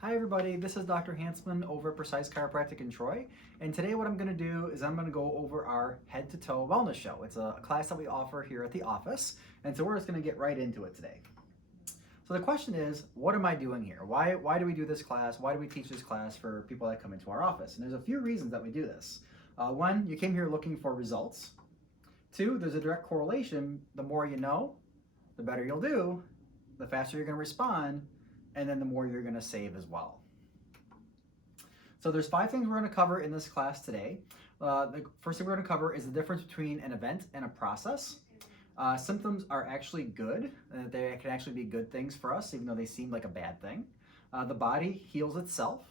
Hi everybody, this is Dr. Hansman over at Precise Chiropractic in Troy, and today what I'm going to do is I'm going to go over our head to toe wellness show. It's a class that we offer here at the office, and so we're just going to get right into it today. So the question is, what am I doing here? Why do we do this class? Why do we teach this class for people that come into our office? And there's a few reasons that we do this. One, you came here looking for results. Two, there's a direct correlation. The more you know, the better you'll do, the faster you're going to respond, and then the more you're going to save as well. So there's 5 things we're going to cover in this class today. The first thing we're going to cover is the difference between an event and a process. Symptoms are actually good. They can actually be good things for us, even though they seem like a bad thing. The body heals itself.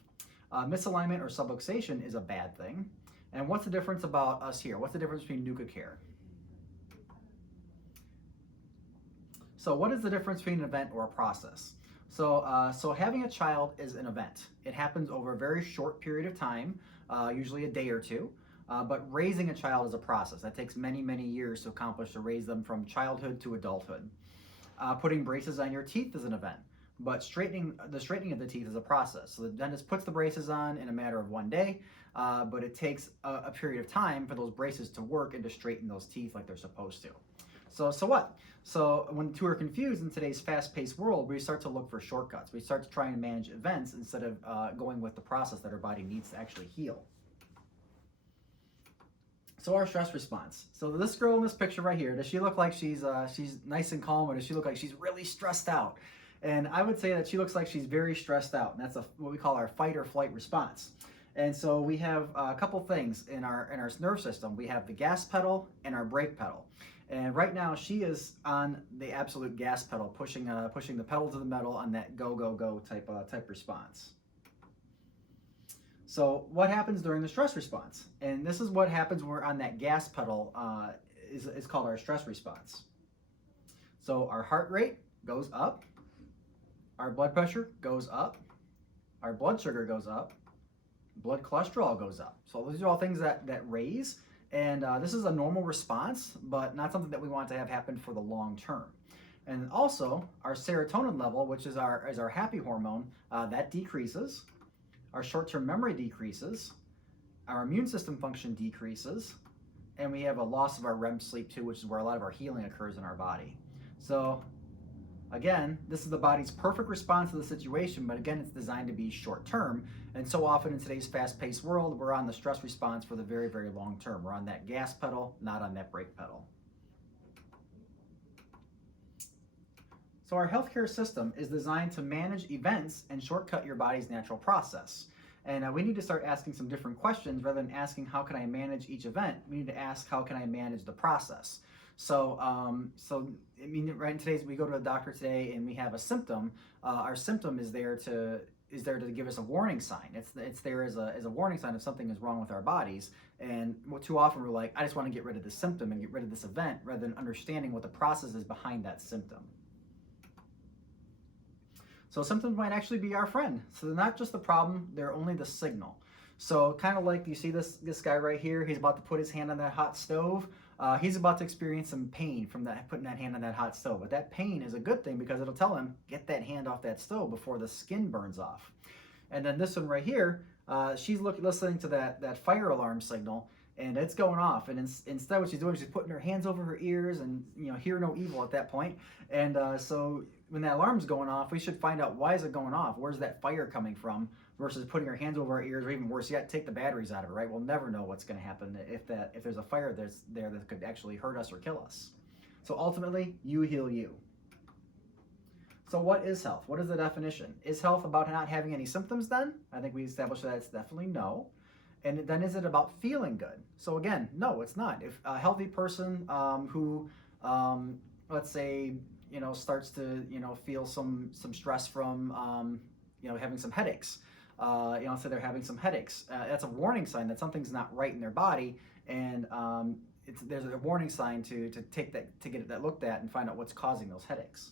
Misalignment or subluxation is a bad thing. And what's the difference about us here? What's the difference between nuka care? So what is the difference between an event or a process? So having a child is an event. It happens over a very short period of time, usually a day or two. But raising a child is a process that takes many, many years to accomplish, to raise them from childhood to adulthood. Putting braces on your teeth is an event, but the straightening of the teeth is a process. So the dentist puts the braces on in a matter of one day, but it takes a period of time for those braces to work and to straighten those teeth like they're supposed to. So what? So when two are confused in today's fast-paced world, we start to look for shortcuts. We start to try and manage events instead of going with the process that our body needs to actually heal. So our stress response. So this girl in this picture right here, does she look like she's nice and calm, or does she look like she's really stressed out? And I would say that she looks like she's very stressed out, and that's what we call our fight or flight response. And so we have a couple things in our nerve system. We have the gas pedal and our brake pedal. And right now she is on the absolute gas pedal, pushing the pedal to the metal on that go, go, go type response. So what happens during the stress response? And this is what happens when we're on that gas pedal, is called our stress response. So our heart rate goes up, our blood pressure goes up, our blood sugar goes up, blood cholesterol goes up. So these are all things that raise. And this is a normal response, but not something that we want to have happen for the long term. And also, our serotonin level, which is our happy hormone, that decreases. Our short-term memory decreases. Our immune system function decreases. And we have a loss of our REM sleep too, which is where a lot of our healing occurs in our body. So again, this is the body's perfect response to the situation, but again, it's designed to be short-term. And so often in today's fast-paced world, we're on the stress response for the very, very long term. We're on that gas pedal, not on that brake pedal. So our healthcare system is designed to manage events and shortcut your body's natural process. And we need to start asking some different questions. Rather than asking, how can I manage each event? We need to ask, how can I manage the process? So, I mean, right in today's, we go to a doctor today and we have a symptom. Our symptom is there to give us a warning sign. It's there as a warning sign if something is wrong with our bodies. And too often we're like, I just want to get rid of this symptom and get rid of this event, rather than understanding what the process is behind that symptom. So symptoms might actually be our friend. So they're not just the problem, they're only the signal. So kind of like you see this guy right here, he's about to put his hand on that hot stove. He's about to experience some pain from putting that hand on that hot stove. But that pain is a good thing, because it'll tell him, get that hand off that stove before the skin burns off. And then this one right here, she's listening to that fire alarm signal, and it's going off. And instead what she's doing, she's putting her hands over her ears and, hear no evil at that point. And so when that alarm's going off, we should find out, why is it going off? Where's that fire coming from? Versus putting our hands over our ears, or even worse yet, take the batteries out of it, right? We'll never know what's going to happen if there's a fire there that could actually hurt us or kill us. So ultimately, you heal you. So what is health? What is the definition? Is health about not having any symptoms then? I think we established that it's definitely no. And then is it about feeling good? So again, no, it's not. If a healthy person who, let's say, starts to, feel some stress from, having some headaches, let's say they're having some headaches, that's a warning sign that something's not right in their body. And there's a warning sign to get that looked at and find out what's causing those headaches.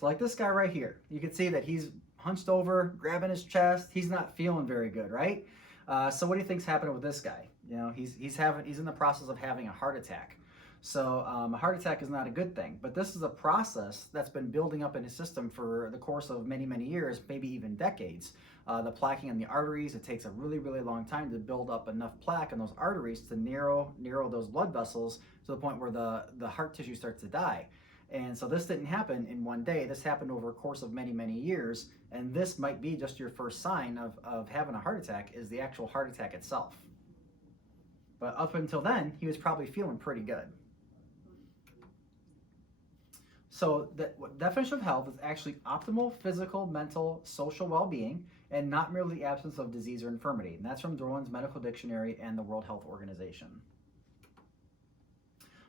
So like this guy right here, you can see that he's hunched over, grabbing his chest. He's not feeling very good, right? So what do you think's happening with this guy? He's in the process of having a heart attack. So a heart attack is not a good thing, but this is a process that's been building up in his system for the course of many, many years, maybe even decades. The plaquing in the arteries, it takes a really, really long time to build up enough plaque in those arteries to narrow those blood vessels to the point where the heart tissue starts to die. And so this didn't happen in one day. This happened over a course of many, many years. And this might be just your first sign of having a heart attack, is the actual heart attack itself. But up until then, he was probably feeling pretty good. So the definition of health is actually optimal physical, mental, social well-being, and not merely the absence of disease or infirmity. And that's from Darwin's Medical Dictionary and the World Health Organization.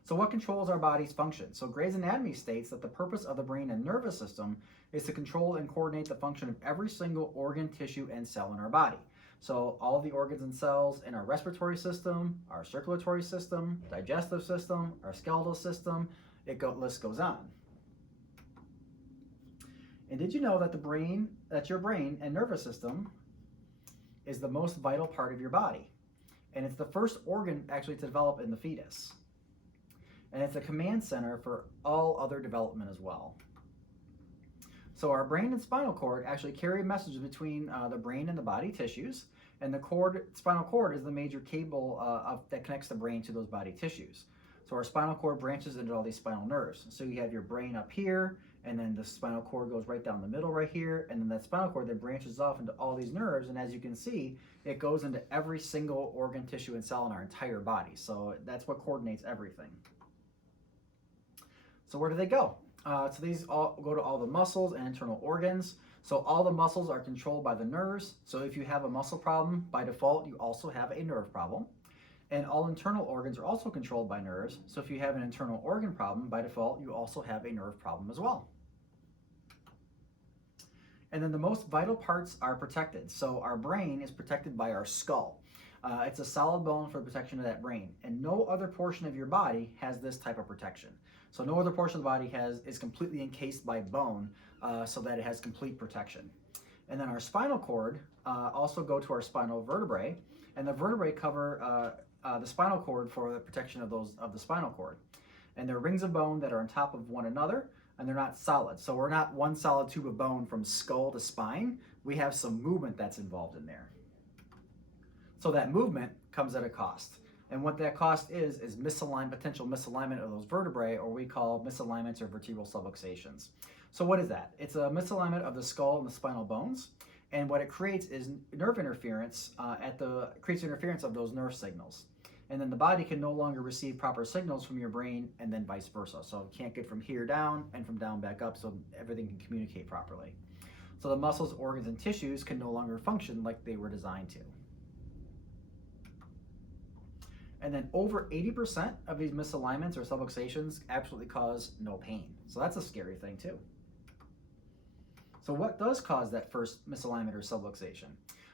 So what controls our body's function? So Gray's Anatomy states that the purpose of the brain and nervous system is to control and coordinate the function of every single organ, tissue, and cell in our body. So all the organs and cells in our respiratory system, our circulatory system, digestive system, our skeletal system, list goes on. And did you know that your brain and nervous system is the most vital part of your body? And it's the first organ actually to develop in the fetus. And it's a command center for all other development as well. So our brain and spinal cord actually carry messages between the brain and the body tissues, and the spinal cord is the major cable that connects the brain to those body tissues. So our spinal cord branches into all these spinal nerves. So you have your brain up here, and then the spinal cord goes right down the middle right here, and then that spinal cord then branches off into all these nerves, and as you can see, it goes into every single organ, tissue, and cell in our entire body. So that's what coordinates everything. So where do they go? So these all go to all the muscles and internal organs. So all the muscles are controlled by the nerves. So if you have a muscle problem, by default, you also have a nerve problem. And all internal organs are also controlled by nerves. So if you have an internal organ problem, by default, you also have a nerve problem as well. And then the most vital parts are protected. So our brain is protected by our skull. It's a solid bone for the protection of that brain. And no other portion of your body has this type of protection. So no other portion of the body is completely encased by bone so that it has complete protection. And then our spinal cord also go to our spinal vertebrae. And the vertebrae cover the spinal cord for the protection of the spinal cord. And they're rings of bone that are on top of one another, and they're not solid. So we're not one solid tube of bone from skull to spine. We have some movement that's involved in there. So that movement comes at a cost. And what that cost is potential misalignment of those vertebrae, or we call misalignments or vertebral subluxations. So what is that? It's a misalignment of the skull and the spinal bones. And what it creates is nerve interference, creates interference of those nerve signals. And then the body can no longer receive proper signals from your brain, and then vice versa. So it can't get from here down and from down back up, so everything can communicate properly. So the muscles, organs, and tissues can no longer function like they were designed to. And then over 80% of these misalignments or subluxations absolutely cause no pain. So that's a scary thing too. So what does cause that first misalignment or subluxation?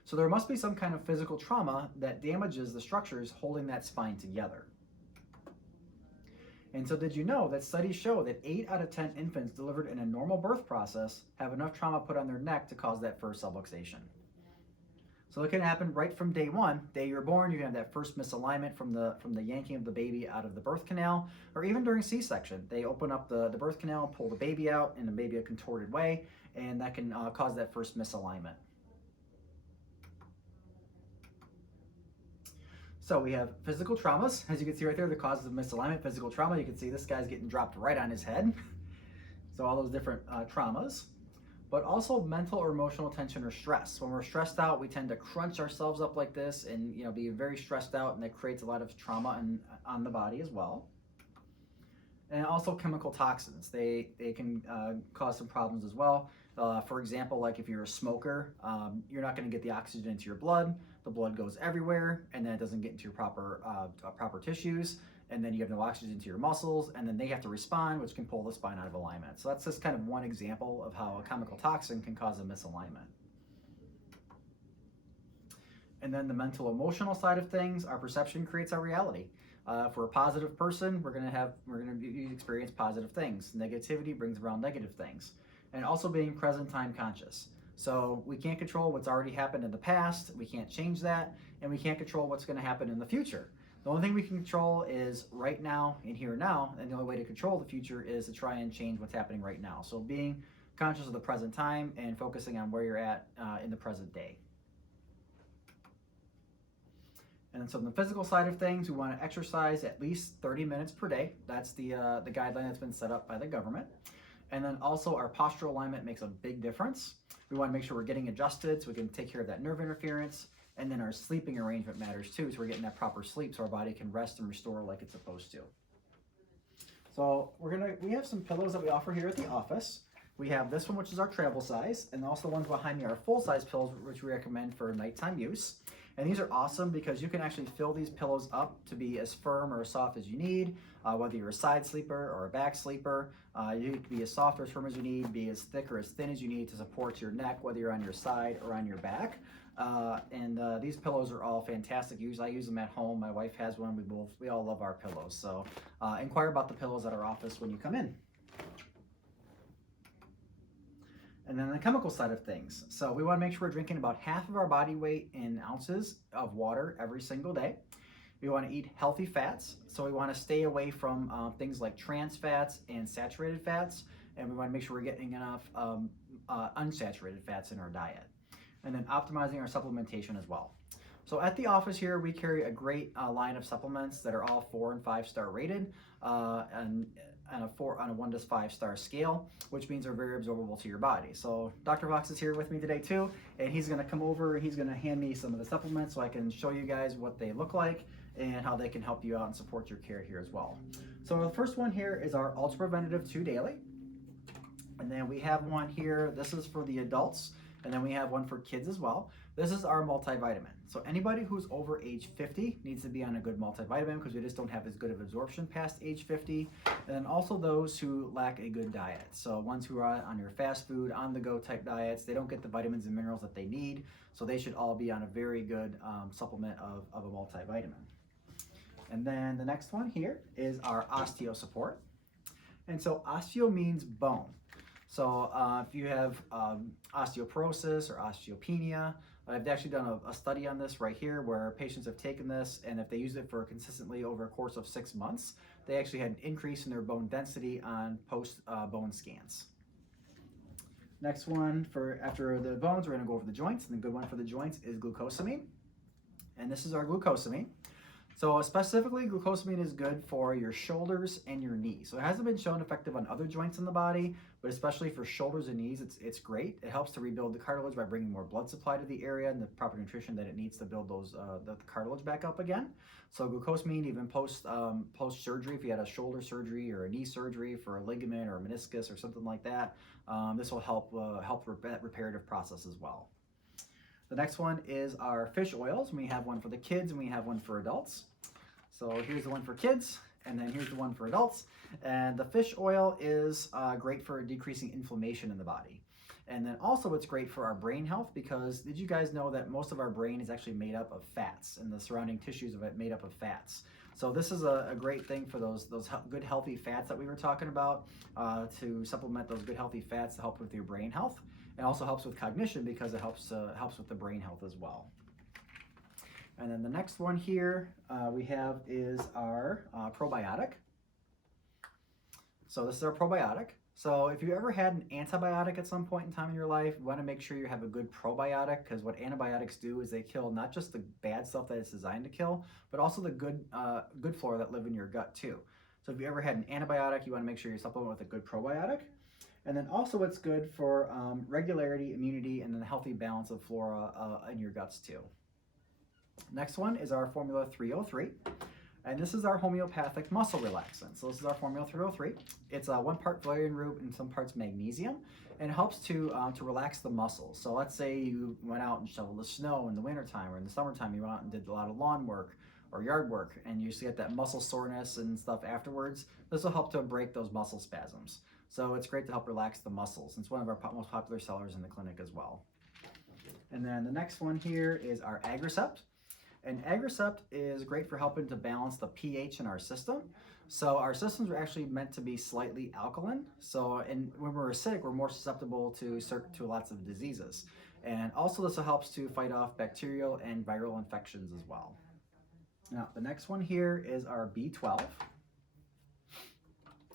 So there must be some kind of physical trauma that damages the structures holding that spine together. And so did you know that studies show that 8 out of 10 infants delivered in a normal birth process have enough trauma put on their neck to cause that first subluxation? So it can happen right from day one. Day you're born, you can have that first misalignment from the yanking of the baby out of the birth canal, or even during C-section. They open up the birth canal, pull the baby out in maybe a contorted way, and that can cause that first misalignment. So we have physical traumas, as you can see right there, the causes of misalignment, physical trauma. You can see this guy's getting dropped right on his head. So all those different traumas. But also mental or emotional tension or stress. When we're stressed out, we tend to crunch ourselves up like this and be very stressed out, and that creates a lot of trauma on the body as well. And also chemical toxins. They can cause some problems as well. For example, like if you're a smoker, you're not going to get the oxygen into your blood. The blood goes everywhere, and then it doesn't get into your proper tissues. And then you have no oxygen to your muscles, and then they have to respond, which can pull the spine out of alignment. So that's just kind of one example of how a chemical toxin can cause a misalignment. And then the mental emotional side of things, our perception creates our reality. If we're a positive person, we're gonna experience positive things. Negativity brings around negative things. And also being present time conscious. So we can't control what's already happened in the past, we can't change that, and we can't control what's gonna happen in the future. The only thing we can control is right now and here and now, and the only way to control the future is to try and change what's happening right now. So being conscious of the present time and focusing on where you're at in the present day. And then so on the physical side of things, we want to exercise at least 30 minutes per day. That's the guideline that's been set up by the government. And then also our postural alignment makes a big difference. We want to make sure we're getting adjusted so we can take care of that nerve interference. And then our sleeping arrangement matters too, so we're getting that proper sleep so our body can rest and restore like it's supposed to. So we have some pillows that we offer here at the office. We have this one, which is our travel size, and also the ones behind me are full-size pillows, which we recommend for nighttime use. And these are awesome because you can actually fill these pillows up to be as firm or as soft as you need, whether you're a side sleeper or a back sleeper. You can be as soft or as firm as you need, be as thick or as thin as you need to support your neck, whether you're on your side or on your back. These pillows are all fantastic use. I use them at home. My wife has one. We all love our pillows. So inquire about the pillows at our office when you come in. And then the chemical side of things. So we want to make sure we're drinking about half of our body weight in ounces of water every single day. We want to eat healthy fats. So we want to stay away from things like trans fats and saturated fats. And we want to make sure we're getting enough unsaturated fats in our diet. And then optimizing our supplementation as well. So at the office here, we carry a great line of supplements that are all 4- and 5-star rated and on a 1 to 5 star scale, which means they're very absorbable to your body. So Dr. Vox is here with me today too, and he's gonna come over and he's gonna hand me some of the supplements so I can show you guys what they look like and how they can help you out and support your care here as well. So the first one here is our Ultra Preventative 2 Daily. And then we have one here, this is for the adults, and then we have one for kids as well. This is our multivitamin. So anybody who's over age 50 needs to be on a good multivitamin because we just don't have as good of absorption past age 50. And then also those who lack a good diet. So ones who are on your fast food, on the go type diets, they don't get the vitamins and minerals that they need. So they should all be on a very good supplement of a multivitamin. And then the next one here is our osteo support. And so osteo means bone. So if you have osteoporosis or osteopenia, I've actually done a study on this right here where patients have taken this, and if they use it for consistently over a course of 6 months, they actually had an increase in their bone density on post-bone scans. Next one, for after the bones, we're going to go over the joints, and the good one for the joints is glucosamine. And this is our glucosamine. So specifically, glucosamine is good for your shoulders and your knees. So it hasn't been shown effective on other joints in the body, but especially for shoulders and knees, it's great. It helps to rebuild the cartilage by bringing more blood supply to the area and the proper nutrition that it needs to build those the cartilage back up again. So glucosamine, even post surgery, if you had a shoulder surgery or a knee surgery for a ligament or a meniscus or something like that, this will help that reparative process as well. The next one is our fish oils. We have one for the kids and we have one for adults. So here's the one for kids and then here's the one for adults. And the fish oil is great for decreasing inflammation in the body. And then also it's great for our brain health because did you guys know that most of our brain is actually made up of fats and the surrounding tissues of it made up of fats. So this is a great thing for those good healthy fats that we were talking about to supplement those good healthy fats to help with your brain health. It also helps with cognition because it helps with the brain health as well. And then the next one here we have is our probiotic. So this is our probiotic. So if you ever had an antibiotic at some point in time in your life, you want to make sure you have a good probiotic because what antibiotics do is they kill not just the bad stuff that it's designed to kill, but also the good flora that live in your gut too. So if you ever had an antibiotic, you want to make sure you supplement with a good probiotic. And then also it's good for regularity, immunity, and then a healthy balance of flora in your guts too. Next one is our Formula 303. And this is our homeopathic muscle relaxant. So this is our Formula 303. It's 1 part valerian root and some parts magnesium. And it helps to relax the muscles. So let's say you went out and shoveled the snow in the wintertime or in the summertime, you went out and did a lot of lawn work or yard work, and you get that muscle soreness and stuff afterwards. This will help to break those muscle spasms. So it's great to help relax the muscles. It's one of our most popular sellers in the clinic as well. And then the next one here is our Agricept. And Agricept is great for helping to balance the pH in our system. So our systems are actually meant to be slightly alkaline. So when we're sick, we're more susceptible to lots of diseases. And also this helps to fight off bacterial and viral infections as well. Now, the next one here is our B12.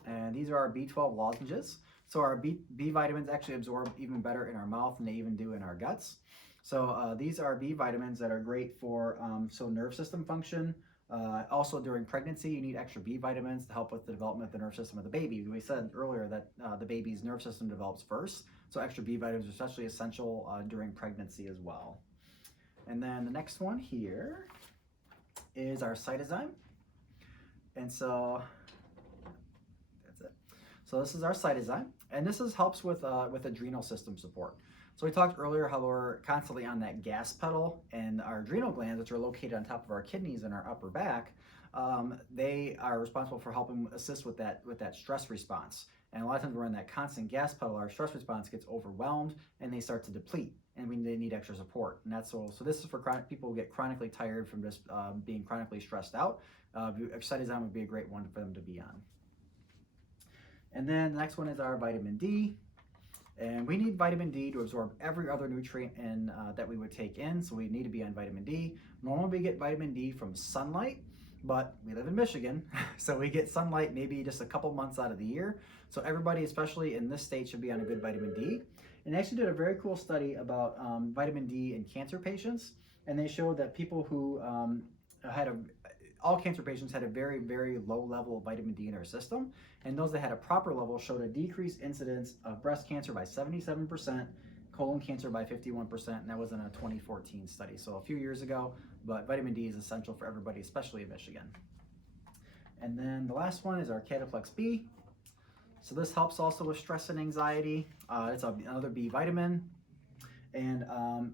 And these are our B12 lozenges. So our B vitamins actually absorb even better in our mouth than they even do in our guts. So these are B vitamins that are great for nerve system function. Also during pregnancy, you need extra B vitamins to help with the development of the nerve system of the baby. We said earlier that the baby's nerve system develops first. So extra B vitamins are especially essential during pregnancy as well. And then the next one here is our cytozyme. And so that's it. So this is our cytozyme, and this helps with adrenal system support. So we talked earlier how we're constantly on that gas pedal, and our adrenal glands, which are located on top of our kidneys and our upper back, they are responsible for helping assist with that stress response. And a lot of times we're in that constant gas pedal, our stress response gets overwhelmed and they start to deplete, and they need extra support. And that's so this is for chronic people who get chronically tired from just being chronically stressed out. Cytozyme would be a great one for them to be on. And then the next one is our vitamin D. And we need vitamin D to absorb every other nutrient that we would take in, so we need to be on vitamin D. Normally we get vitamin D from sunlight, but we live in Michigan, so we get sunlight maybe just a couple months out of the year. So everybody, especially in this state, should be on a good vitamin D. And they actually did a very cool study about vitamin D in cancer patients, and they showed that people who all cancer patients had a very, very low level of vitamin D in their system, and those that had a proper level showed a decreased incidence of breast cancer by 77%, colon cancer by 51%, and that was in a 2014 study, so a few years ago. But vitamin D is essential for everybody, especially in Michigan. And then the last one is our Cataplex B. So this helps also with stress and anxiety. It's another B vitamin, and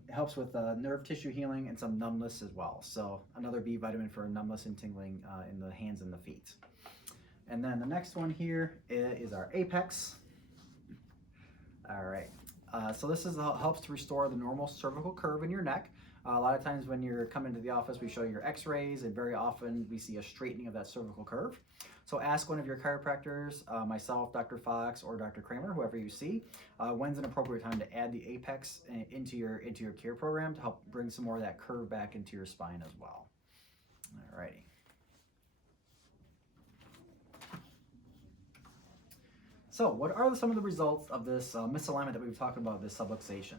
it helps with nerve tissue healing and some numbness as well. So another B vitamin for numbness and tingling in the hands and the feet. And then the next one here is our Apex. All right. So this helps to restore the normal cervical curve in your neck. A lot of times when you're coming to the office, we show your x-rays, and very often we see a straightening of that cervical curve. So ask one of your chiropractors, myself, Dr. Fox, or Dr. Kramer, whoever you see, when's an appropriate time to add the Apex into your care program to help bring some more of that curve back into your spine as well. All righty. So what are some of the results of this misalignment that we've talked about, this subluxation?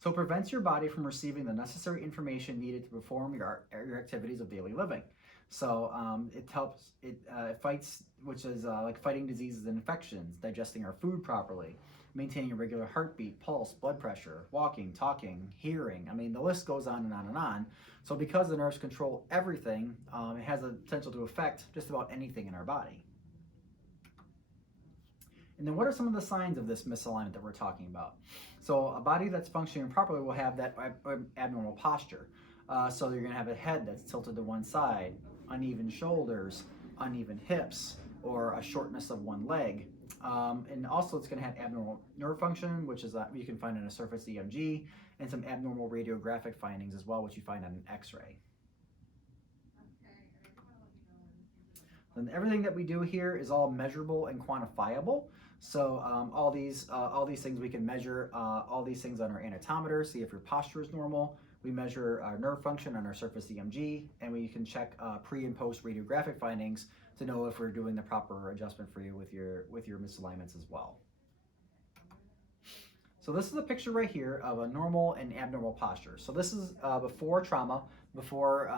So it prevents your body from receiving the necessary information needed to perform your activities of daily living. So it helps, it fights, which is like fighting diseases and infections, digesting our food properly, maintaining a regular heartbeat, pulse, blood pressure, walking, talking, hearing. I mean, the list goes on and on and on. So because the nerves control everything, it has the potential to affect just about anything in our body. And then what are some of the signs of this misalignment that we're talking about? So a body that's functioning properly will have that abnormal posture. So you're gonna have a head that's tilted to one side, uneven shoulders, uneven hips, or a shortness of one leg. And also it's gonna have abnormal nerve function, which is you can find in a Surface EMG, and some abnormal radiographic findings as well, which you find on an X-ray. And everything that we do here is all measurable and quantifiable. So all these things we can measure, all these things on our anatometer, see if your posture is normal. We measure our nerve function on our Surface EMG, and we can check pre and post radiographic findings to know if we're doing the proper adjustment for you with your misalignments as well. So this is a picture right here of a normal and abnormal posture. So this is before trauma, before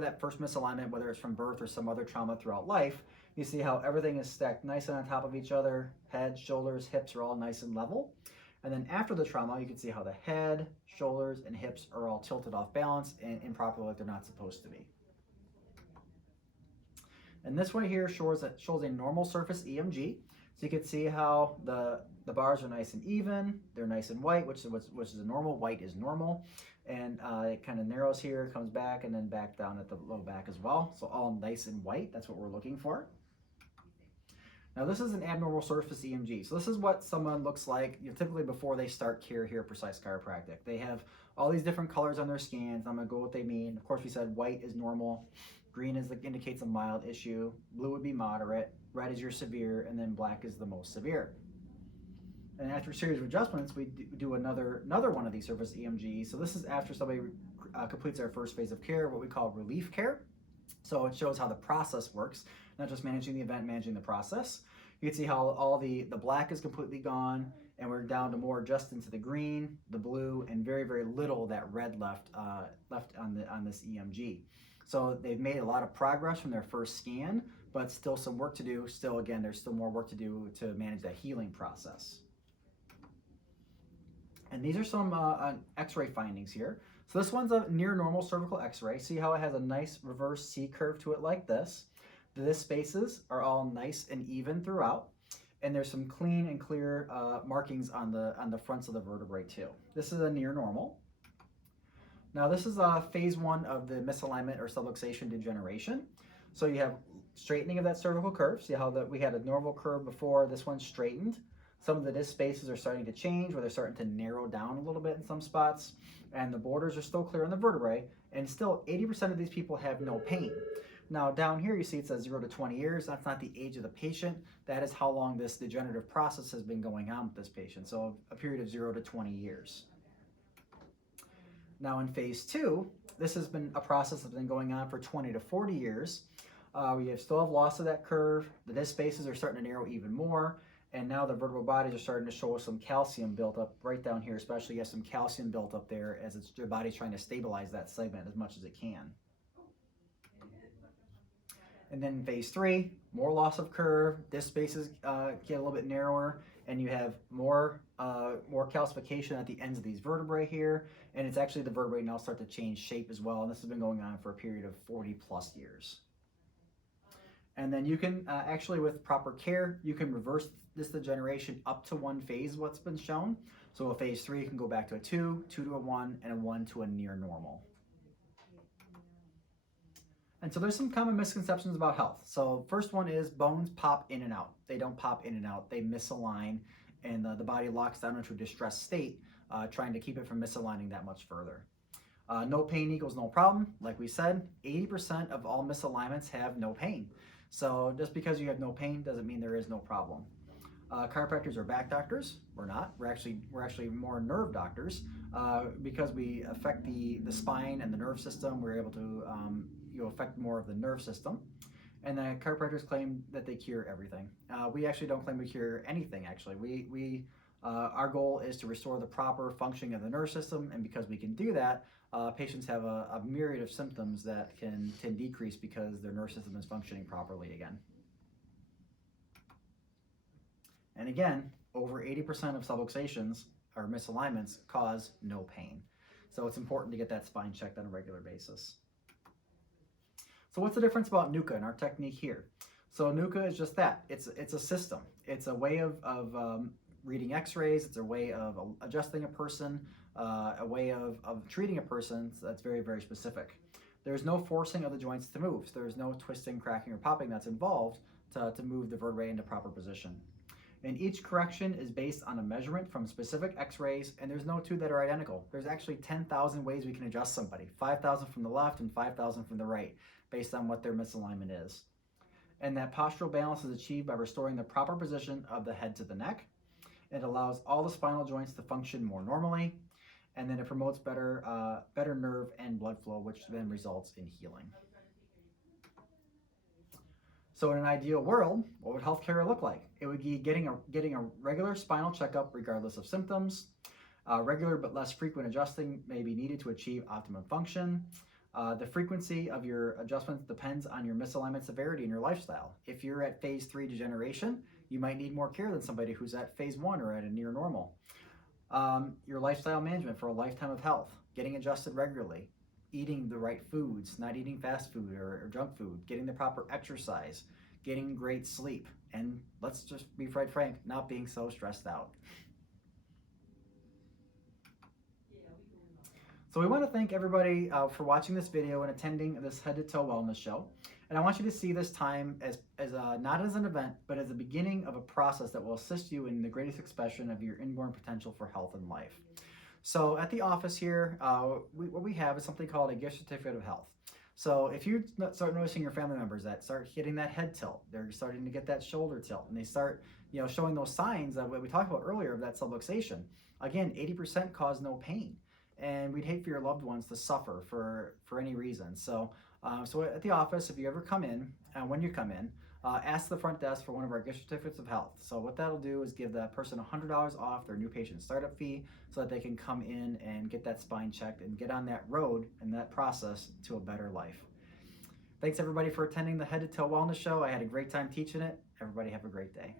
that first misalignment, whether it's from birth or some other trauma throughout life. You see how everything is stacked nice and on top of each other. Head, shoulders, hips are all nice and level. And then after the trauma, you can see how the head, shoulders, and hips are all tilted off balance and improperly like they're not supposed to be. And this one here shows a normal Surface EMG. So you can see how the bars are nice and even, they're nice and white, which is a normal. White is normal. And it kind of narrows here, comes back, and then back down at the low back as well. So all nice and white, that's what we're looking for. Now this is an abnormal Surface EMG. So this is what someone looks like, typically before they start care here at Precise Chiropractic. They have all these different colors on their scans. I'm gonna go what they mean. Of course, we said white is normal, green indicates a mild issue, blue would be moderate, red is your severe, and then black is the most severe. And after a series of adjustments, we do another one of these Surface EMGs. So this is after somebody completes our first phase of care, what we call relief care. So it shows how the process works, not just managing the event, managing the process. You can see how all the black is completely gone, and we're down to more just into the green, the blue, and very, very little that red left on this EMG. So they've made a lot of progress from their first scan, but still some work to do. Still, again, there's still more work to do to manage that healing process. And these are some X-ray findings here. So this one's a near normal cervical X-ray. See how it has a nice reverse C curve to it like this. The spaces are all nice and even throughout. And there's some clean and clear markings on the fronts of the vertebrae too. This is a near normal. Now this is phase 1 of the misalignment or subluxation degeneration. So you have straightening of that cervical curve. See how we had a normal curve before, this one's straightened. Some of the disc spaces are starting to change, where they're starting to narrow down a little bit in some spots, and the borders are still clear on the vertebrae, and still 80% of these people have no pain. Now down here you see it says 0 to 20 years. That's not the age of the patient. That is how long this degenerative process has been going on with this patient. So a period of 0 to 20 years. Now in phase 2, this has been a process that's been going on for 20 to 40 years. We still have loss of that curve. The disc spaces are starting to narrow even more. And now the vertebral bodies are starting to show some calcium built up right down here, especially you have some calcium built up there as your body's trying to stabilize that segment as much as it can. And then in phase 3, more loss of curve, disc spaces get a little bit narrower, and you have more calcification at the ends of these vertebrae here, and it's actually the vertebrae now start to change shape as well, and this has been going on for a period of 40 plus years. And then you can actually, with proper care, you can reverse this degeneration up to 1 phase, what's been shown. So a phase 3 can go back to a 2, 2 to a 1, and a 1 to a near normal. And so there's some common misconceptions about health. So first one is bones pop in and out. They don't pop in and out, they misalign, and the body locks down into a distressed state, trying to keep it from misaligning that much further. No pain equals no problem. Like we said, 80% of all misalignments have no pain. So just because you have no pain doesn't mean there is no problem. Chiropractors are back doctors. We're not. We're actually more nerve doctors because we affect the spine and the nerve system. We're able to affect more of the nerve system. And then chiropractors claim that they cure everything. We actually don't claim we cure anything. Actually, our goal is to restore the proper functioning of the nerve system, and because we can do that, patients have a myriad of symptoms that can decrease because their nerve system is functioning properly again. And again, over 80% of subluxations or misalignments cause no pain. So it's important to get that spine checked on a regular basis. So what's the difference about NUCA and our technique here? So NUCA is just that. It's a system. It's a way of reading x-rays. It's a way of adjusting a person, a way of treating a person that's very, very specific. There's no forcing of the joints to move. So there's no twisting, cracking, or popping that's involved to move the vertebrae into proper position. And each correction is based on a measurement from specific x-rays, and there's no two that are identical. There's actually 10,000 ways we can adjust somebody, 5,000 from the left and 5,000 from the right, based on what their misalignment is. And that postural balance is achieved by restoring the proper position of the head to the neck. It allows all the spinal joints to function more normally, and then it promotes better nerve and blood flow, which then results in healing. So in an ideal world, what would healthcare look like? It would be getting a regular spinal checkup regardless of symptoms. Regular but less frequent adjusting may be needed to achieve optimum function. The frequency of your adjustments depends on your misalignment severity and your lifestyle. If you're at phase 3 degeneration, you might need more care than somebody who's at phase 1 or at a near normal. Your lifestyle management for a lifetime of health, getting adjusted regularly, eating the right foods, not eating fast food or junk food, getting the proper exercise, getting great sleep, and let's just be quite frank, not being so stressed out. So we want to thank everybody for watching this video and attending this head to toe wellness show. And I want you to see this time as not as an event, but as the beginning of a process that will assist you in the greatest expression of your inborn potential for health and life. So at the office here, what we have is something called a gift certificate of health. So if you start noticing your family members that start getting that head tilt, they're starting to get that shoulder tilt, and they start showing those signs of what we talked about earlier of that subluxation. Again, 80% cause no pain. And we'd hate for your loved ones to suffer for any reason. So So at the office, if you ever come in, when you come in, ask the front desk for one of our gift certificates of health. So what that'll do is give that person $100 off their new patient startup fee so that they can come in and get that spine checked and get on that road and that process to a better life. Thanks everybody for attending the Head to Toe Wellness Show. I had a great time teaching it. Everybody have a great day.